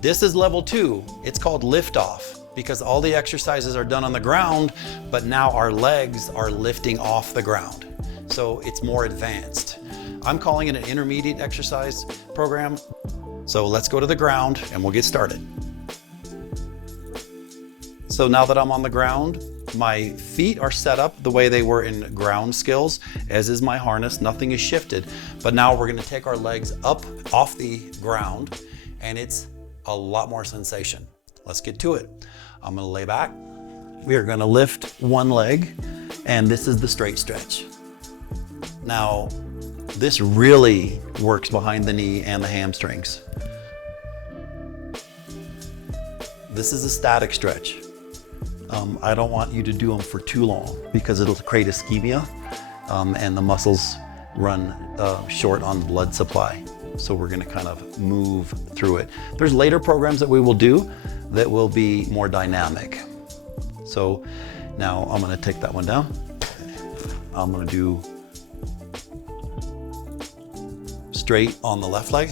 This is level 2. It's called lift off because all the exercises are done on the ground, but now our legs are lifting off the ground. So it's more advanced. I'm calling it an intermediate exercise program. So let's go to the ground and we'll get started. So now that I'm on the ground, my feet are set up the way they were in ground skills, as is my harness. Nothing is shifted. But now we're gonna take our legs up off the ground, and it's a lot more sensation. Let's get to it. I'm gonna lay back. We are gonna lift one leg, and this is the straight stretch. Now, this really works behind the knee and the hamstrings. This is a static stretch. I don't want you to do them for too long because it'll create ischemia and the muscles run short on blood supply. So we're gonna kind of move through it. There's later programs that we will do that will be more dynamic. So now I'm gonna take that one down. I'm gonna do straight on the left leg.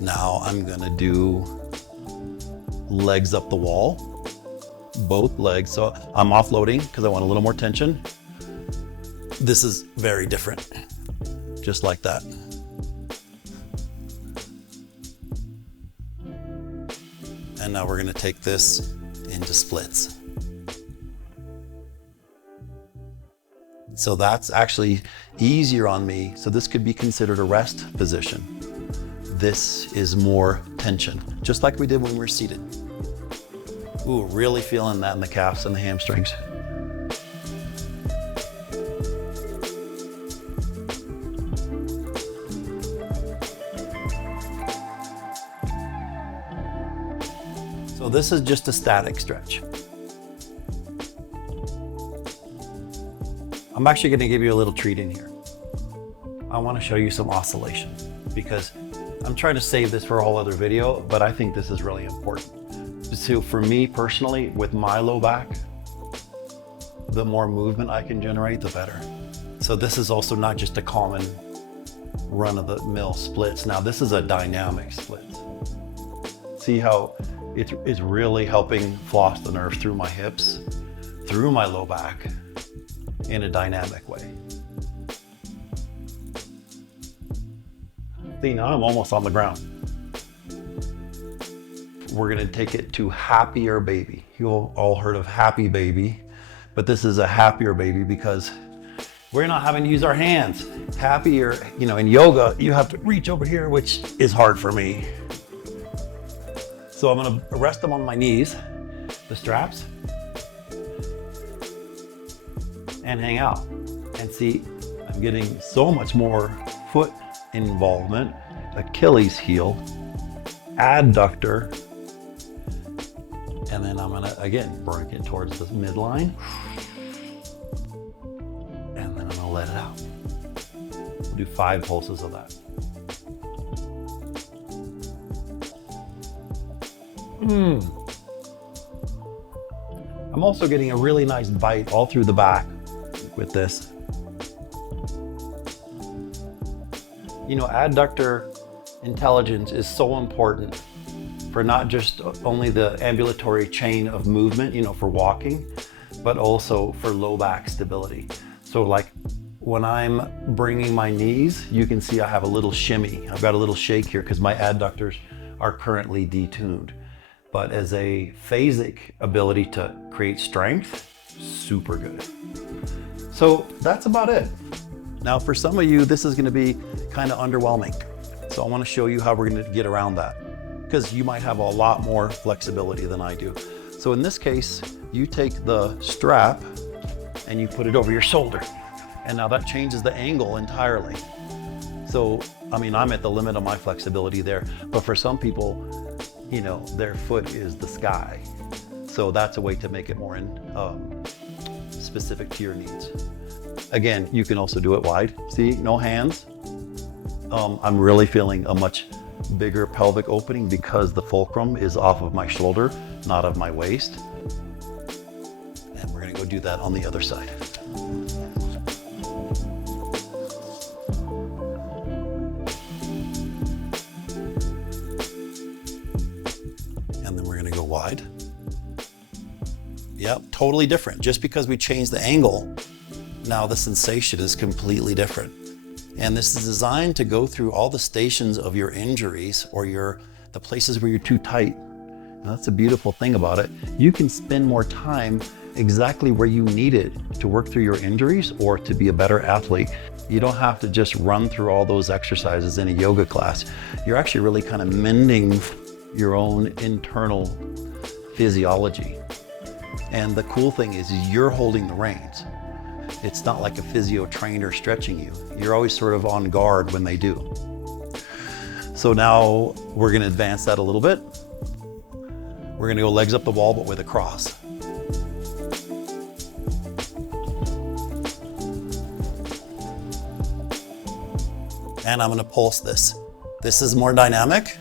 Now I'm gonna do legs up the wall, both legs. So I'm offloading because I want a little more tension. This is very different, just like that. And now we're gonna take this into splits. So that's actually easier on me. So this could be considered a rest position. This is more tension, just like we did when we were seated. Ooh, really feeling that in the calves and the hamstrings. So this is just a static stretch. I'm actually going to give you a little treat in here. I want to show you some oscillation because I'm trying to save this for a whole other video, but I think this is really important. So for me personally, with my low back, the more movement I can generate, the better. So this is also not just a common run-of-the-mill splits. Now this is a dynamic split. See how it's really helping floss the nerve through my hips, through my low back, in a dynamic way. See, now I'm almost on the ground. We're gonna take it to happier baby. You all heard of happy baby, but this is a happier baby because we're not having to use our hands. Happier, in yoga, you have to reach over here, which is hard for me. So I'm gonna rest them on my knees, the straps, and hang out. And see, I'm getting so much more foot involvement, Achilles heel, adductor, and then I'm gonna, again, bring it towards the midline, and then I'm gonna let it out. We'll do 5 pulses of that. I'm also getting a really nice bite all through the back with this. Adductor intelligence is so important for not just only the ambulatory chain of movement, for walking, but also for low back stability. So like when I'm bringing my knees, you can see I have a little shimmy. I've got a little shake here because my adductors are currently detuned. But as a phasic ability to create strength, super good. So that's about it. Now for some of you, this is gonna be kind of underwhelming. So I wanna show you how we're gonna get around that because you might have a lot more flexibility than I do. So in this case, you take the strap and you put it over your shoulder. And now that changes the angle entirely. So, I'm at the limit of my flexibility there, but for some people, their foot is the sky. So that's a way to make it more specific to your needs. Again, you can also do it wide. See, no hands. I'm really feeling a much bigger pelvic opening because the fulcrum is off of my shoulder, not of my waist. And we're gonna go do that on the other side. And then we're gonna go wide. Yep, totally different. Just because we changed the angle, now the sensation is completely different. And this is designed to go through all the stations of your injuries or the places where you're too tight. And that's the beautiful thing about it. You can spend more time exactly where you need it to work through your injuries or to be a better athlete. You don't have to just run through all those exercises in a yoga class. You're actually really kind of mending your own internal physiology. And the cool thing is you're holding the reins. It's not like a physio trainer stretching you. You're always sort of on guard when they do. So now we're gonna advance that a little bit. We're gonna go legs up the wall, but with a cross. And I'm gonna pulse this. This is more dynamic.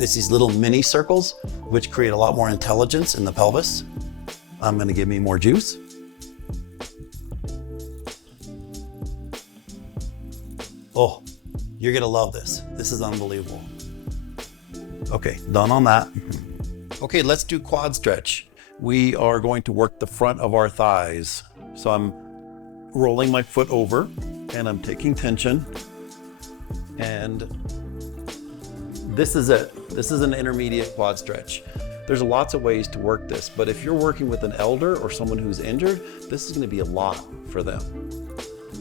It's these little mini circles, which create a lot more intelligence in the pelvis. I'm gonna give me more juice. Oh, you're gonna love this. This is unbelievable. Okay, done on that. Okay, let's do quad stretch. We are going to work the front of our thighs. So I'm rolling my foot over and I'm taking tension. And this is it. This is an intermediate quad stretch. There's lots of ways to work this, but if you're working with an elder or someone who's injured, this is gonna be a lot for them.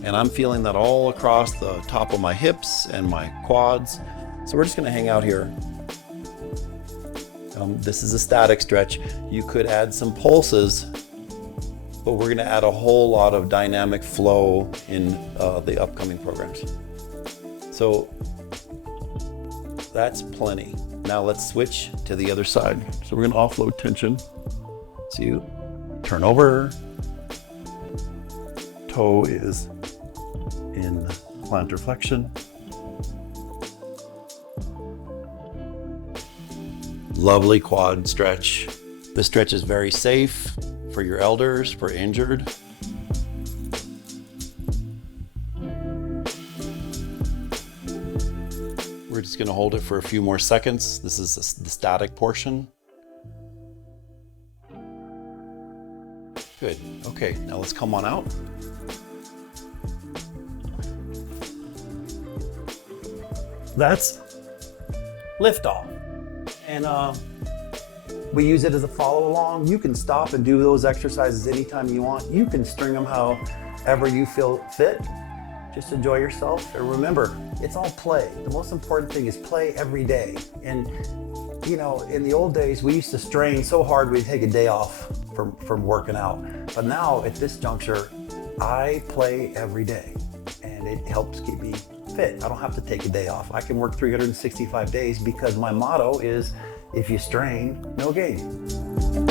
And I'm feeling that all across the top of my hips and my quads. So we're just gonna hang out here. This is a static stretch. You could add some pulses, but we're gonna add a whole lot of dynamic flow in the upcoming programs. So that's plenty. Now let's switch to the other side. So we're gonna offload tension. So you turn over. Toe is in plantar flexion. Lovely quad stretch. This stretch is very safe for your elders, for injured. We're just gonna hold it for a few more seconds. This is the static portion. Good, okay, now let's come on out. That's liftoff. And we use it as a follow along. You can stop and do those exercises anytime you want. You can string them however you feel fit. Just enjoy yourself. And remember, it's all play. The most important thing is play every day. And you know, in the old days, we used to strain so hard we'd take a day off from working out. But now at this juncture, I play every day and it helps keep me fit. I don't have to take a day off. I can work 365 days because my motto is, if you strain, no gain.